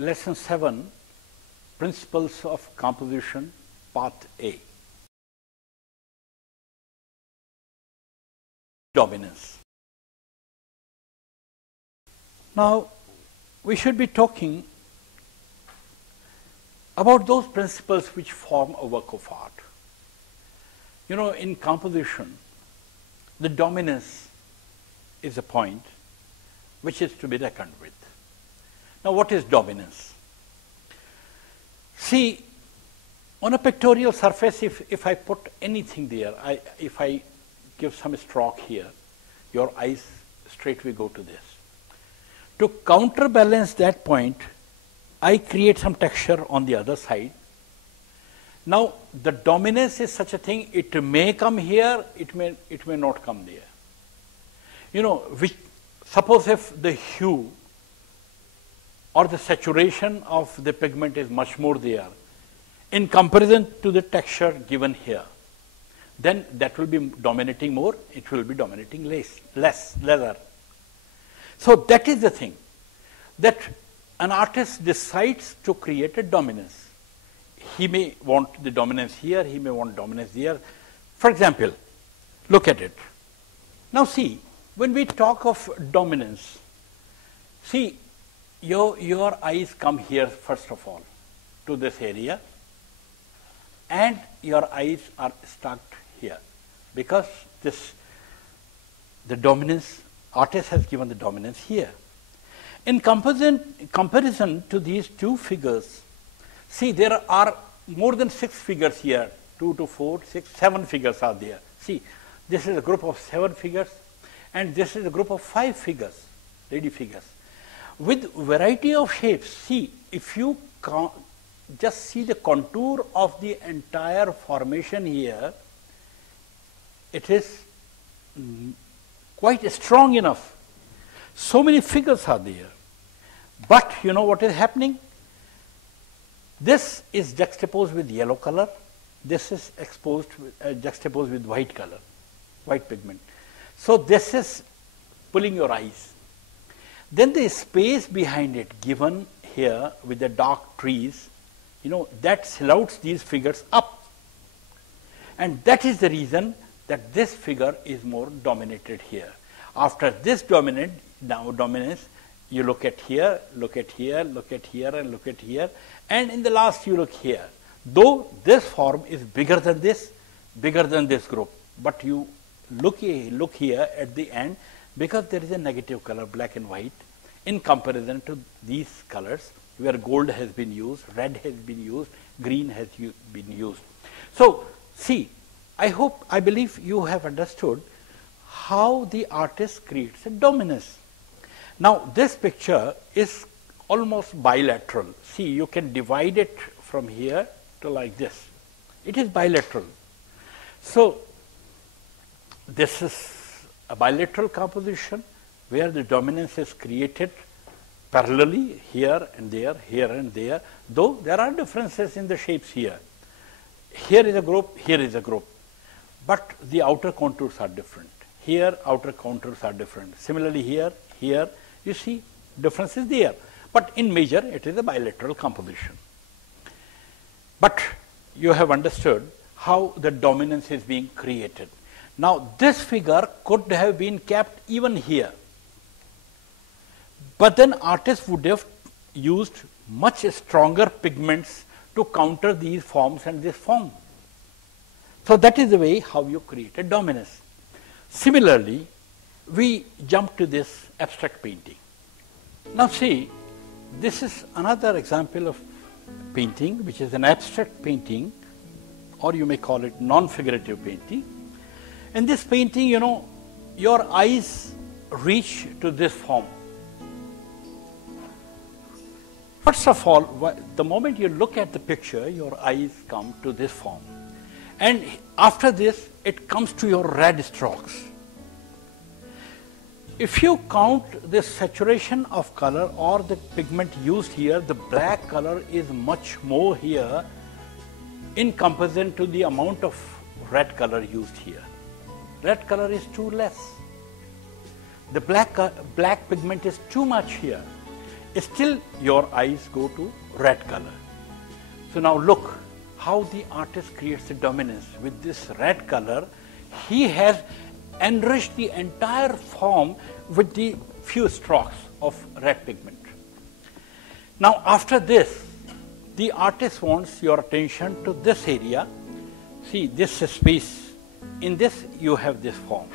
Lesson 7, Principles of Composition, Part A. Dominance. Now, we should be talking about those principles which form a work of art. You know, in composition, the dominance is a point which is to be reckoned with. Now, what is dominance? See, on a pictorial surface, if I put anything there, if I give some stroke here, your eyes straightway go to this. To counterbalance that point, I create some texture on the other side. Now, the dominance is such a thing, it may come here, it may not come there. You know, suppose if the hue or the saturation of the pigment is much more there in comparison to the texture given here, then that will be dominating more, it will be dominating less. So that is the thing, that an artist decides to create a dominance. He may want the dominance here, he may want dominance there. For example, look at it. Now see, when we talk of dominance, see, your eyes come here first of all to this area, and your eyes are stuck here because the dominance, artist has given the dominance here. In comparison to these two figures, see, there are more than 6 figures here, 2 to 4, 6, 7 figures are there. See, this is a group of 7 figures, and this is a group of 5 figures, lady figures, with variety of shapes. See, if you just see the contour of the entire formation here, it is quite strong enough. So many figures are there. But you know what is happening? This is juxtaposed with yellow color. This is juxtaposed with white color, white pigment. So this is pulling your eyes. Then the space behind it given here with the dark trees, you know, that slouts these figures up. And that is the reason that this figure is more dominated here. After this dominance, you look at here, look at here, look at here, and look at here, and in the last you look here. Though this form is bigger than this group, but you look here at the end, because there is a negative color, black and white, in comparison to these colors, where gold has been used, red has been used, green has been used. So, see, I believe you have understood how the artist creates a dominance. Now, this picture is almost bilateral. See, you can divide it from here to like this. It is bilateral. So, this is a bilateral composition where the dominance is created parallelly here and there, though there are differences in the shapes here. Here is a group, but the outer contours are different. Here, outer contours are different. Similarly, here, you see differences there. But in measure, it is a bilateral composition. But you have understood how the dominance is being created. Now, this figure could have been kept even here. But then artists would have used much stronger pigments to counter these forms and this form. So that is the way how you create a dominance. Similarly, we jump to this abstract painting. Now see, this is another example of painting, which is an abstract painting, or you may call it non-figurative painting. In this painting, you know, your eyes reach to this form. First of all, the moment you look at the picture, your eyes come to this form. And after this, it comes to your red strokes. If you count the saturation of color or the pigment used here, the black color is much more here in comparison to the amount of red color used here. Red color is too less. The black pigment is too much here. still your eyes go to red color. So now look how the artist creates the dominance. With this red color, he has enriched the entire form with the few strokes of red pigment. Now after this, the artist wants your attention to this area. See, this is space. In this you have this form.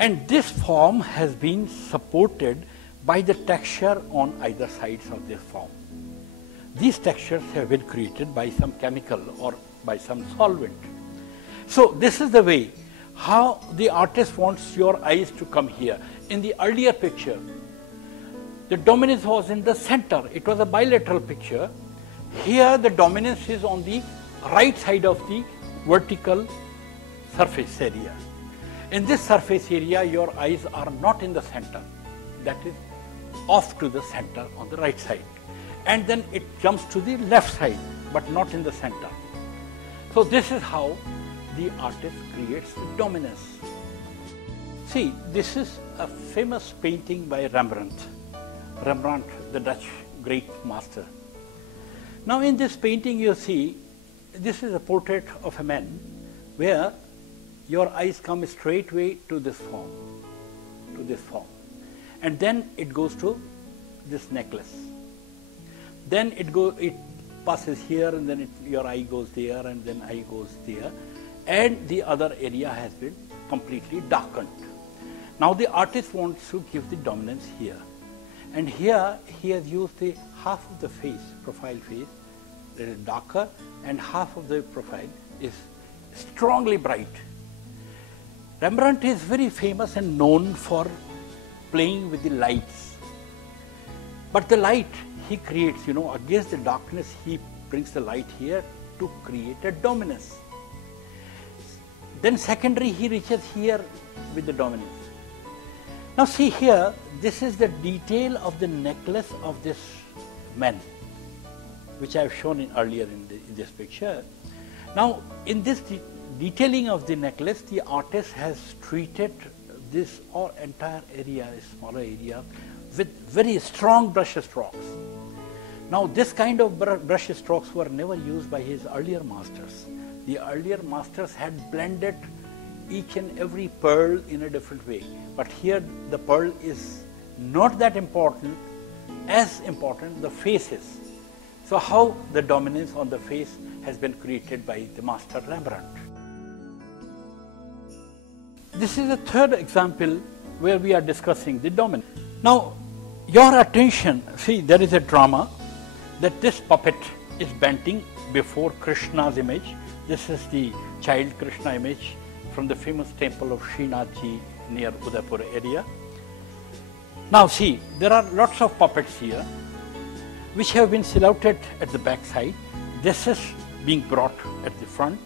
And this form has been supported by the texture on either sides of this form. These textures have been created by some chemical or by some solvent. So this is the way how the artist wants your eyes to come here. In the earlier picture, the dominance was in the center. It was a bilateral picture. Here the dominance is on the right side of the vertical surface area. In this surface area, your eyes are not in the center. That is off to the center on the right side. And then it jumps to the left side, but not in the center. So this is how the artist creates the dominance. See, this is a famous painting by Rembrandt. Rembrandt, the Dutch great master. Now in this painting you see, this is a portrait of a man where your eyes come straightway to this form, and then it goes to this necklace. Then it passes here, and then your eye goes there, and then eye goes there, and the other area has been completely darkened. Now the artist wants to give the dominance here, and here he has used the half of the face, profile face, that is darker, and half of the profile is strongly bright. Rembrandt is very famous and known for playing with the lights. But the light he creates, against the darkness, he brings the light here to create a dominance. Then secondary, he reaches here with the dominance. Now see here, this is the detail of the necklace of this man, which I have shown earlier in this picture. Now in this detailing of the necklace, the artist has treated this entire area, a smaller area, with very strong brush strokes. Now this kind of brush strokes were never used by his earlier masters. The earlier masters had blended each and every pearl in a different way. But here the pearl is not that important, as important the face is. So how the dominance on the face has been created by the master Rembrandt. This is a third example where we are discussing the dominance. Now your attention, see, there is a drama that this puppet is bending before Krishna's image. This is the child Krishna image from the famous temple of Srinathji near Udaipur area. Now see, there are lots of puppets here which have been silhouetted at the back side. This is being brought at the front,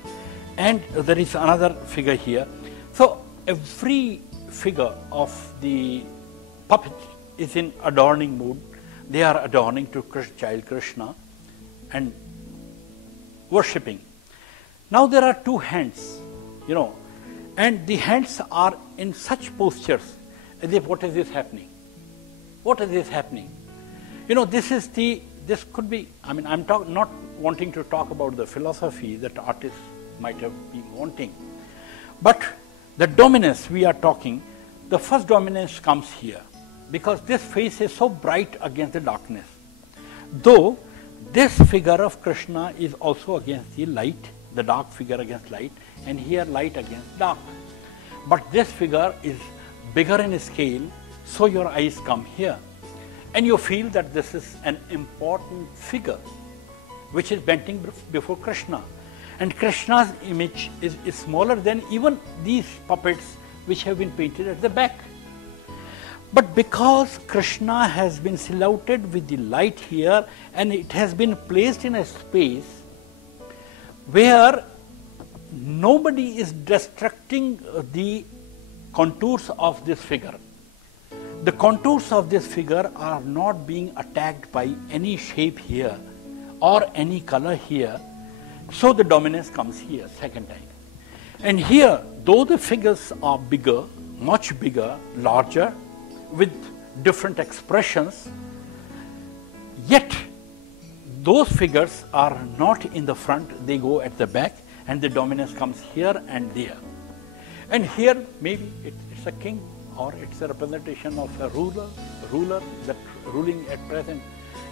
and there is another figure here. So every figure of the puppet is in adorning mood. They are adorning to child Krishna and worshipping. Now there are two hands, and the hands are in such postures as if what is this happening? What is this happening? This could be, I'm not wanting to talk about the philosophy that artists might have been wanting, but the dominance we are talking, the first dominance comes here because this face is so bright against the darkness. Though this figure of Krishna is also against the light, the dark figure against light, and here light against dark. But this figure is bigger in scale, so your eyes come here. And you feel that this is an important figure which is bending before Krishna. And Krishna's image is smaller than even these puppets which have been painted at the back. But because Krishna has been silhouetted with the light here, and it has been placed in a space where nobody is destructing the contours of this figure. The contours of this figure are not being attacked by any shape here or any color here. So the dominance comes here, second time. And here, though the figures are bigger, much bigger, larger, with different expressions, yet those figures are not in the front, they go at the back, and the dominance comes here and there. And here maybe it's a king, or it's a representation of a ruler that ruling at present,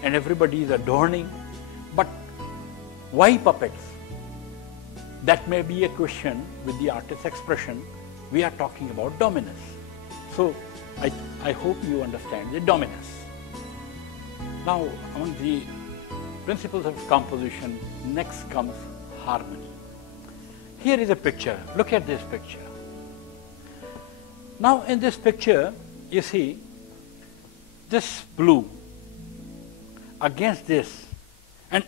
and everybody is adorning. But why puppets? That may be a question with the artist's expression. We are talking about dominance. So I hope you understand the dominance. Now, among the principles of composition, next comes harmony. Here is a picture. Look at this picture. Now, in this picture, you see this blue against this, and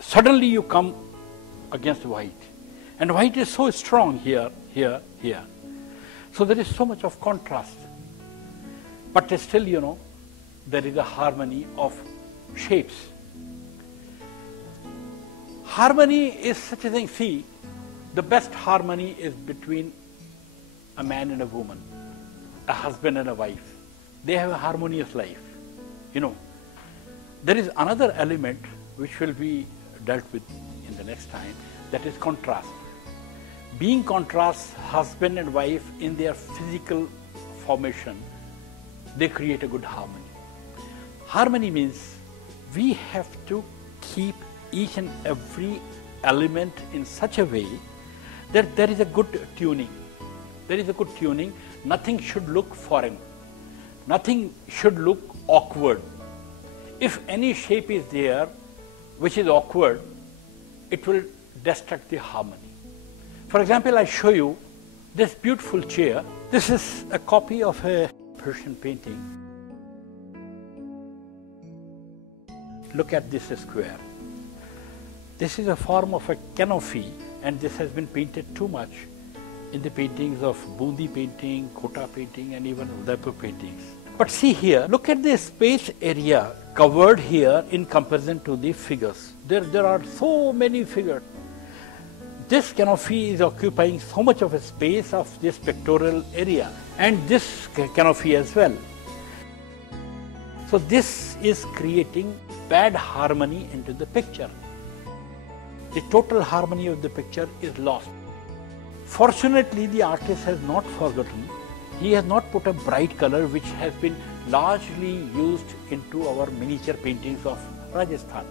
suddenly you come against white. And white is so strong here, here, here. So there is so much of contrast. But still, you know, there is a harmony of shapes. Harmony is such a thing. See, the best harmony is between a man and a woman, a husband and a wife. They have a harmonious life. You know, there is another element which will be dealt with in the next time, that is contrast. Being contrast, husband and wife in their physical formation, they create a good harmony. Harmony means we have to keep each and every element in such a way that there is a good tuning. There is a good tuning. Nothing should look foreign. Nothing should look awkward. If any shape is there which is awkward, it will destruct the harmony. For example, I show you this beautiful chair. This is a copy of a Persian painting. Look at this square. This is a form of a canopy, and this has been painted too much in the paintings of Bundi painting, Kota painting, and even Udaipur paintings. But see here, look at the space area covered here in comparison to the figures. There are so many figures. This canopy is occupying so much of a space of this pictorial area, and this canopy as well. So this is creating bad harmony into the picture. The total harmony of the picture is lost. Fortunately, the artist has not forgotten. He has not put a bright color which has been largely used into our miniature paintings of Rajasthan.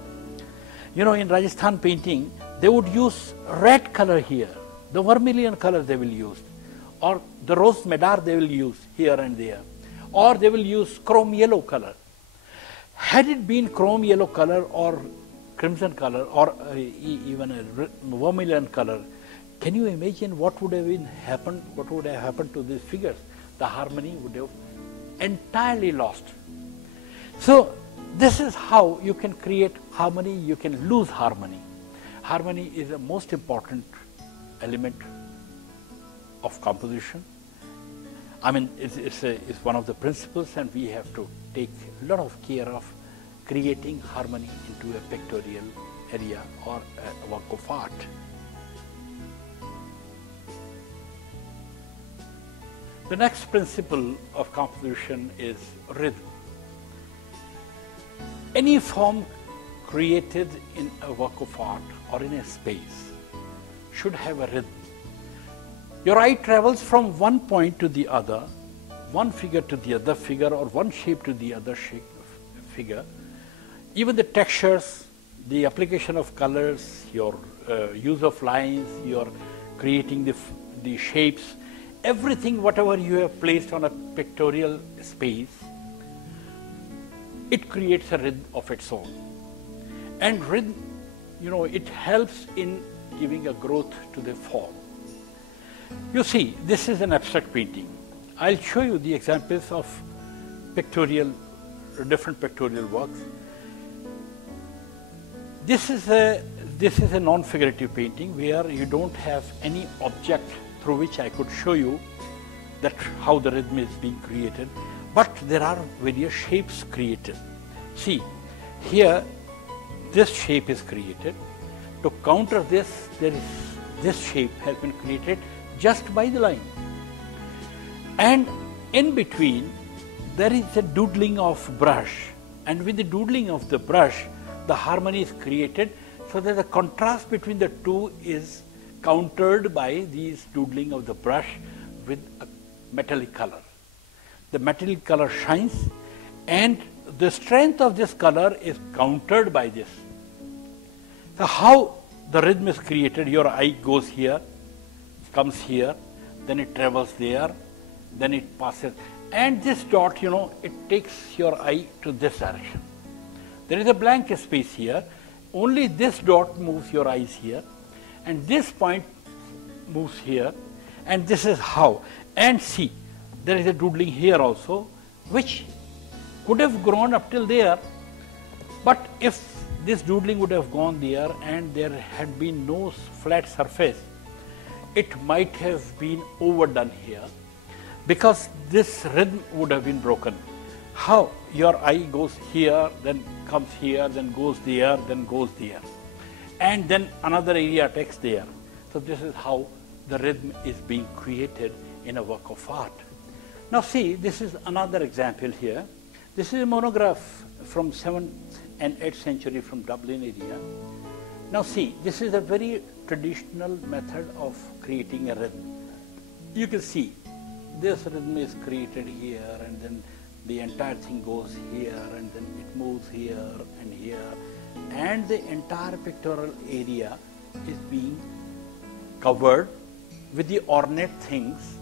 You know, in Rajasthan painting, they would use red color here, the vermilion color they will use, or the rose madar they will use here and there, or they will use chrome yellow color. Had it been chrome yellow color or crimson color or even a vermilion color, can you imagine what would have happened? What would have happened to these figures? The harmony would have entirely lost. So this is how you can create harmony, you can lose harmony. Harmony is the most important element of composition. I mean, it's one of the principles, and we have to take a lot of care of creating harmony into a pictorial area or a work of art. The next principle of composition is rhythm. Any form created in a work of art or in a space should have a rhythm. Your eye travels from one point to the other, one figure to the other figure, or one shape to the other figure. Even the textures, the application of colors, your use of lines, your creating the shapes, everything, whatever you have placed on a pictorial space, it creates a rhythm of its own. And rhythm, you know, it helps in giving a growth to the form. You see, this is an abstract painting. I'll show you the examples of different pictorial works. This is a non-figurative painting where you don't have any object through which I could show you that how the rhythm is being created, but there are various shapes created. See, here this shape is created. To counter this, this shape has been created just by the line. And in between, there is a doodling of brush, and with the doodling of the brush, the harmony is created, so that the contrast between the two is countered by these doodling of the brush with a metallic color. The metallic color shines, and the strength of this color is countered by this. So how the rhythm is created? Your eye goes here, comes here, then it travels there, then it passes, and this dot, it takes your eye to this direction. There is a blank space here, only this dot moves your eyes here, and this point moves here, and this is how. And see, there is a doodling here also, which could have grown up till there, but if this doodling would have gone there and there had been no flat surface, it might have been overdone here, because this rhythm would have been broken. How? Your eye goes here, then comes here, then goes there, then goes there, and then another area takes there. So this is how the rhythm is being created in a work of art. Now see, this is another example here. This is a monograph from 7th and 8th century from Dublin area. Now see, this is a very traditional method of creating a rhythm. You can see this rhythm is created here, and then the entire thing goes here, and then it moves here and here, and the entire pictorial area is being covered with the ornate things,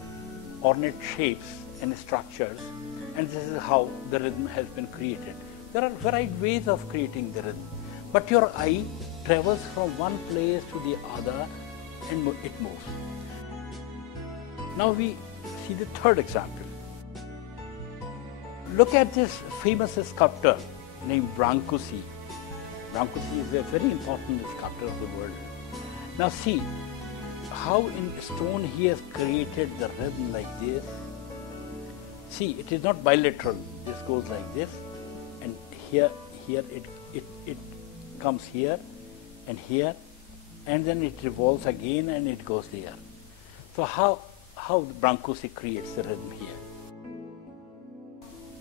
ornate shapes and structures, and this is how the rhythm has been created. There are varied ways of creating the rhythm, but your eye travels from one place to the other and it moves. Now we see the third example. Look at this famous sculptor named Brancusi. Brancusi is a very important sculptor of the world. Now see how in stone he has created the rhythm like this. See, it is not bilateral. This goes like this, and here it comes here, and then it revolves again and it goes there. So how Brancusi creates the rhythm here?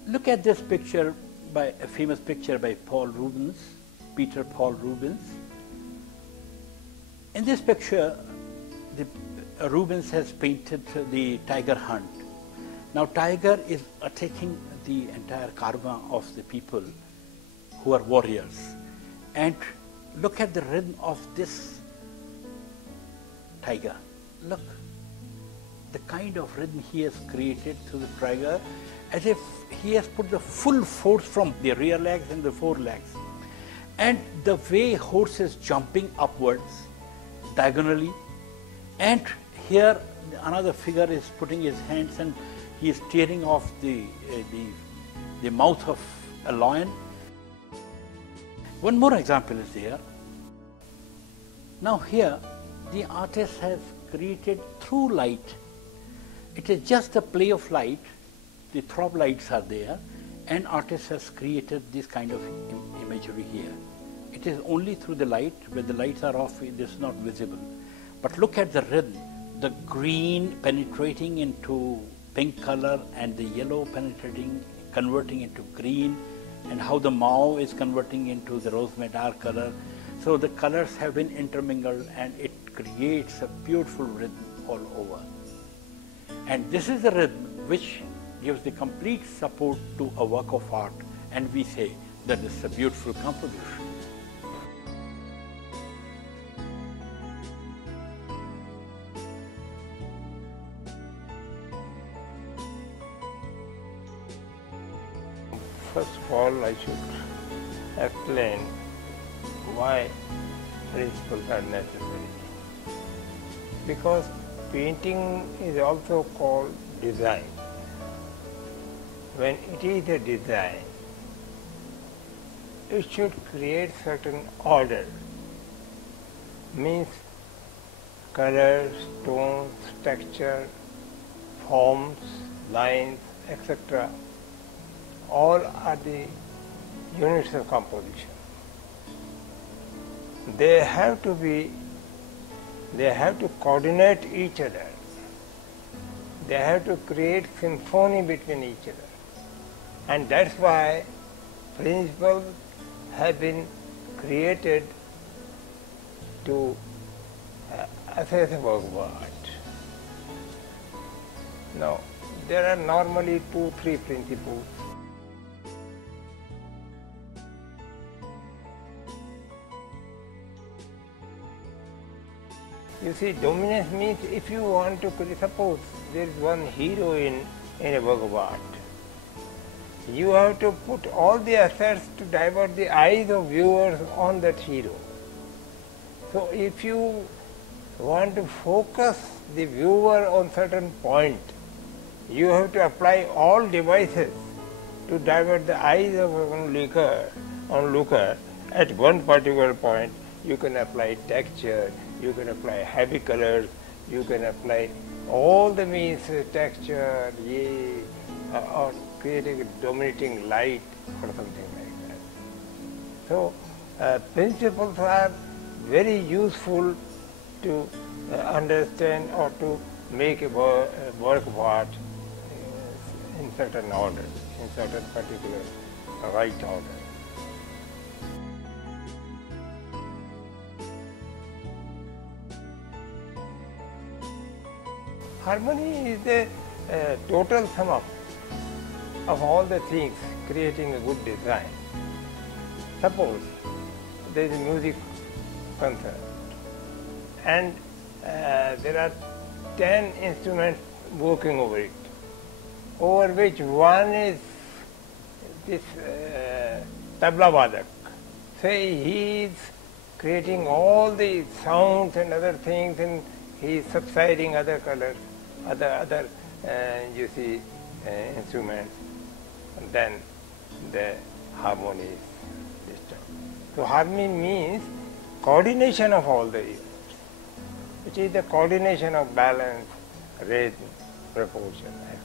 Look at this picture, by a famous picture by Paul Rubens, Peter Paul Rubens. In this picture, Rubens has painted the tiger hunt. Now tiger is attacking the entire karma of the people who are warriors. And look at the rhythm of this tiger. Look, the kind of rhythm he has created through the tiger, as if he has put the full force from the rear legs and the forelegs. And the way horse is jumping upwards, diagonally, and here another figure is putting his hands and he is tearing off the mouth of a lion. One more example is there. Now here the artist has created through light. It is just a play of light. The throb lights are there, and artist has created this kind of imagery here. It is only through the light. When the lights are off, it is not visible. But look at the rhythm, the green penetrating into pink color and the yellow penetrating, converting into green, and how the mauve is converting into the rose madar color. So the colors have been intermingled and it creates a beautiful rhythm all over. And this is the rhythm which gives the complete support to a work of art, and we say that it's a beautiful composition. First of all, I should explain why principles are necessary. Because painting is also called design. When it is a design, it should create certain order, means colors, tones, texture, forms, lines, etc. all are the units of composition. They have to coordinate each other. They have to create symphony between each other. And that's why principles have been created to assess a work of art. Now, there are normally 2-3 principles. You see, dominance means if you want to suppose there is one hero in a work of art, you have to put all the efforts to divert the eyes of viewers on that hero. So if you want to focus the viewer on certain point, you have to apply all devices to divert the eyes of onlooker at one particular point. You can apply texture, you can apply heavy colors, you can apply all the means texture, or creating a dominating light or something like that. So principles are very useful to understand or to make a work of art in certain order, in certain particular right order. Harmony is the total sum up of all the things creating a good design. Suppose there is a music concert and there are 10 instruments working over it, over which one is this tabla vadak. Say he is creating all the sounds and other things, and he is subsiding other colors, other you see instruments, and then the harmony is disturbed. So harmony means coordination of all the elements, which is the coordination of balance, rhythm, proportion, etc.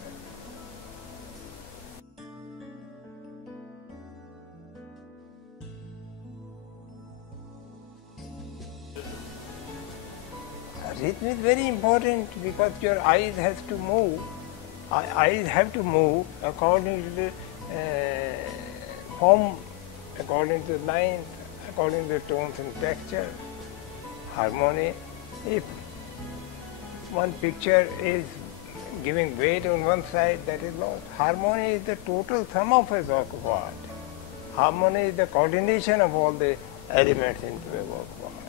Rhythm is very important because your eyes has to move. Eyes have to move according to the form, according to the lines, according to the tones and texture. Harmony, if one picture is giving weight on one side, that is lost. Harmony is the total sum of a work of art. Harmony is the coordination of all the elements into a work of art.